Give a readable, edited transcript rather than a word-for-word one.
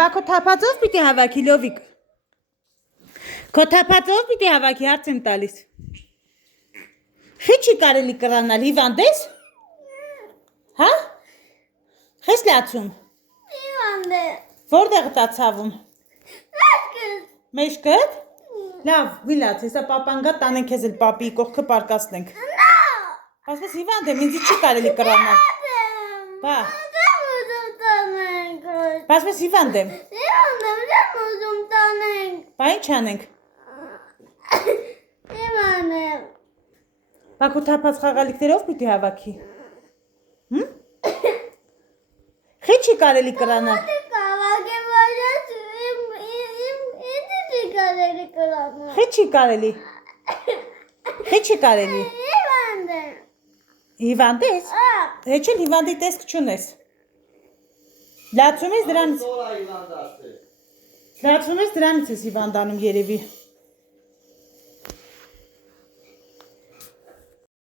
բա քո թափածով պիտի հավաքի լովիկ։ Քո թափածով պիտի հավաքի հարց եմ տալիս։ Չի կարելի կրանալ հիվանդ ես։ Հա։ Ես լացում։ Հիվանդ է։ Որտեղ տա ցավում։ Մեջքդ։ Լավ, վիլաց, հեսա պապան գա տանենք քեզ էլ պապի կողքը պարկացնենք։ Ասես հիվանդ եմ, ինձ չի կարելի կրանալ։ Բա։ Ասես հիվանդ եմ։ Հիվանդ եմ, չեմ ուզում տանենք։ Բա ինչ անենք։ Հիվանդ եմ։ Բա քո թափած խաղալիքներով պիտի հավաքի։ Հմ։ Չի կարելի կրանալ։ Չի կարելի։ Չի կարելի։ Հիվանդ եմ։ Հիվանդ ես։ Հեչ էլ հիվանդի տեսք չունես։ Լացում ես դրանից։ Լացում ես դրանից ես հիվանդանում երևի։